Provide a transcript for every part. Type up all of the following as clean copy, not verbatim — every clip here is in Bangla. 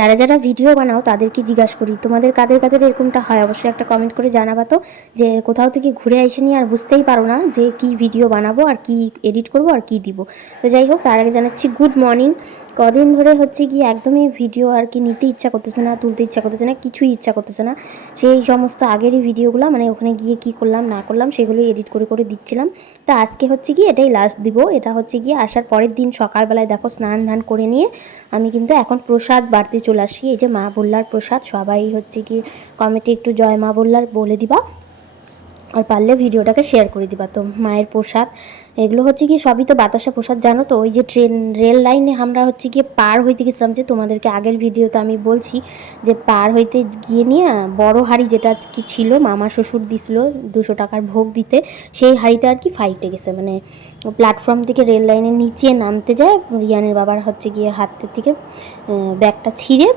যারা যারা ভিডিও বানাও তাদেরকে জিজ্ঞাসা করি, তোমাদের কাদের কাদের এরকমটা হয় অবশ্যই একটা কমেন্ট করে জানাবা তো, যে কোথাও থেকে ঘুরে এসে নিয়ে আর বুঝতেই পারো না যে কি ভিডিও বানাবো আর কি এডিট করব আর কি দিব। তো যাই হোক, তার আগে জানাচ্ছি গুড মর্নিং। কদিন ধরে হচ্ছে কি একদমই ভিডিও আর কি নিতে ইচ্ছা করতেছে না, তুলতে ইচ্ছা করতেছে না, কিছুই ইচ্ছা করতেছে না। সেই সমস্ত আগেরই ভিডিওগুলো মানে ওখানে গিয়ে কি করলাম না করলাম সেগুলোই এডিট করে করে দিচ্ছিলাম। তা আজকে হচ্ছে কি এটাই লাস্ট দিব। এটা হচ্ছে গিয়ে আসার পরের দিন সকালবেলায় দেখো স্নান ধান করে নিয়ে আমি কিন্তু এখন প্রসাদ বাড়তে চলে আসি। এই যে মা বললার প্রসাদ, সবাই হচ্ছে কি কমেন্টে একটু জয় মা বললার বলে দিবা, আর পারলে ভিডিওটাকে শেয়ার করে দিবা। তো মায়ের প্রসাদ এগুলো হচ্ছে কি সবই তো বাতাসা প্রসাদ, জানো তো। ওই যে রেল লাইনে আমরা হচ্ছে গিয়ে পার হইতে গেছিলাম, যে তোমাদেরকে আগের ভিডিওতে আমি বলছি যে পার হইতে গিয়ে নিয়ে বড় হাঁড়ি যেটা কি ছিল মামা শ্বশুর দিছিল 200 টাকার ভোগ দিতে, সেই হাঁড়িটা আর কি ফাইটে গেছে। মানে প্ল্যাটফর্ম থেকে রেল লাইনের নিচে নামতে যায় রিয়ানের বাবার হচ্ছে গিয়ে হাতের থেকে ব্যাগটা ছিঁড়ে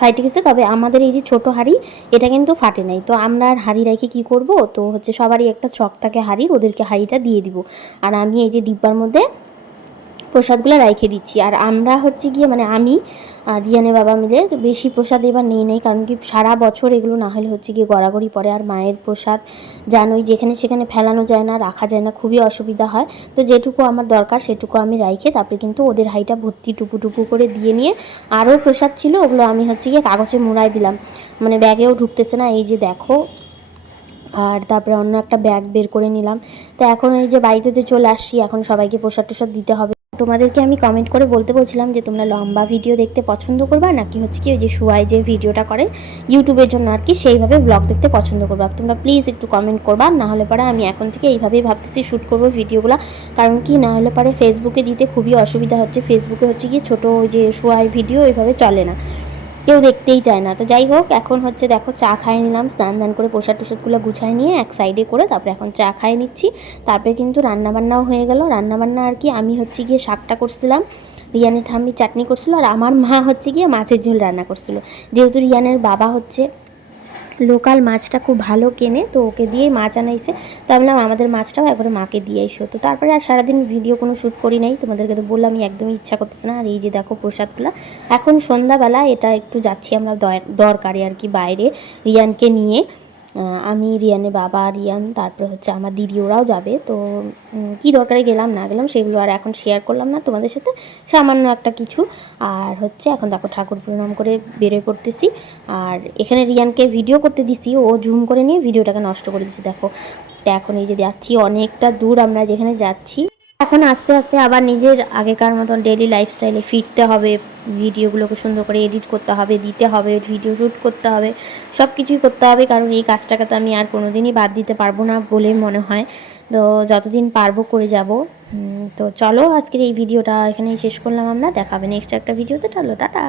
ফাইটে গেছে। তবে আমাদের এই যে ছোটো হাঁড়ি এটা কিন্তু ফাটে নাই। তো আমরা আর হাঁড়ি রেখে কী করব, তো হচ্ছে সবারই একটা শখ থাকে হাঁড়ির, ওদেরকে হাঁড়িটা দিয়ে দিব। আর আমি এই যে ডিব্বার মধ্যে প্রসাদগুলো রেখে দিচ্ছি। আর আমরা হচ্ছে গিয়ে মানে আমি আর রিয়ানের বাবা মিলে তো বেশি প্রসাদ এবার নেই, কারণ কি সারা বছর এগুলো না হলে হচ্ছে গিয়ে গড়াগড়ি পড়ে। আর মায়ের প্রসাদ জানোই যেখানে সেখানে ফেলানো যায় না, রাখা যায় না, খুবই অসুবিধা হয়। তো যেটুকু আমার দরকার সেটুকু আমি রাইখে তারপরে কিন্তু ওদের হাঁড়িটা ভর্তি টুপু টুপু করে দিয়ে নিয়ে আরও প্রসাদ ছিল ওগুলো আমি হচ্ছে গিয়ে কাগজে মুড়াই দিলাম, মানে ব্যাগেও ঢুকতেছে না। এই যে দেখো, আর তারপরে অন্য একটা ব্যাগ বের করে নিলাম। তো এখন এই যে বাড়িতে চলে আসছি, এখন সবাইকে প্রসাদ টোসাদ দিতে হবে। তোমাদেরকে আমি কমেন্ট করে বলতে বলছিলাম যে তোমরা লম্বা ভিডিও দেখতে পছন্দ করবা নাকি হচ্ছে কি ওই যে শুয়াই যে ভিডিওটা করে ইউটিউবের জন্য আর কি সেইভাবে ব্লগ দেখতে পছন্দ করবা। তোমরা প্লিজ একটু কমেন্ট করবা, না হলে পরে আমি এখন থেকে এইভাবেই ভাবতেছি শ্যুট করবো ভিডিওগুলো। কারণ কি না হলে পরে ফেসবুকে দিতে খুবই অসুবিধা হচ্ছে। ফেসবুকে হচ্ছে কি ছোটো ওই যে শুয়াই ভিডিও এইভাবে চলে না, কেউ দেখতেই চায় না। তো যাই হোক, এখন হচ্ছে দেখো চা খাই নিলাম, স্নান দান করে প্রসাদ টোসাদগুলো গুছাই নিয়ে এক সাইডে করে তারপরে এখন চা খাই নিচ্ছি। তারপরে কিন্তু রান্নাবান্নাও হয়ে গেল। রান্নাবান্না আর কি আমি হচ্ছে গিয়ে শাকটা করছিলাম, রিয়ানের ঠাম্মি চাটনি করছিল, আর আমার মা হচ্ছে গিয়ে মাছের ঝোল রান্না করছিল। যেহেতু রিয়ানের বাবা হচ্ছে লোকাল মাছটা খুব ভালো কেনে, তো ওকে দিয়েই মাছ আনাইছে। তো আমি বললাম আমাদের মাছটাও একবারে মাকে দিয়ে এসো। তো তারপরে আর সারাদিন ভিডিও কোনো শ্যুট করি নাই, তোমাদেরকে তো বললাম আমি একদমই ইচ্ছা করতেছে না। আর এই যে দেখো প্রসাদগুলো, এখন সন্ধ্যাবেলা এটা একটু যাচ্ছি আমরা দরকারে আর কি বাইরে রিয়ানকে নিয়ে। আমি, রিয়ানের বাবা, রিয়ান, তারপরে হচ্ছে আমার দিদি, ওরাও যাবে। তো কি দরকারে গেলাম না গেলাম সেগুলো আর এখন শেয়ার করলাম না তোমাদের সাথে, সামান্য একটা কিছু। আর হচ্ছে এখন দেখো ঠাকুর প্রণাম করে বেরোয় পড়তেছি। আর এখানে রিয়ানকে ভিডিও করতে দিছি, ও জুম করে নিয়ে ভিডিওটাকে নষ্ট করে দিছি দেখো। এখন এই যে যাচ্ছি অনেকটা দূর আমরা যেখানে যাচ্ছি, এখন আস্তে আস্তে আবার নিজের আগেকার মতন ডেইলি লাইফস্টাইলে ফিরতে হবে। ভিডিওগুলোকে সুন্দর করে এডিট করতে হবে, দিতে হবে, ভিডিও শ্যুট করতে হবে, সব কিছুই করতে হবে। কারণ এই কাজটাকে তো আমি আর কোনো দিনই বাদ দিতে পারবো না বলে মনে হয়। তো যতদিন পারবো করে যাব। তো চলো আজকের এই ভিডিওটা এখানেই শেষ করলাম আমরা, দেখাবে নেক্সট একটা ভিডিওতে। চলো টাটা।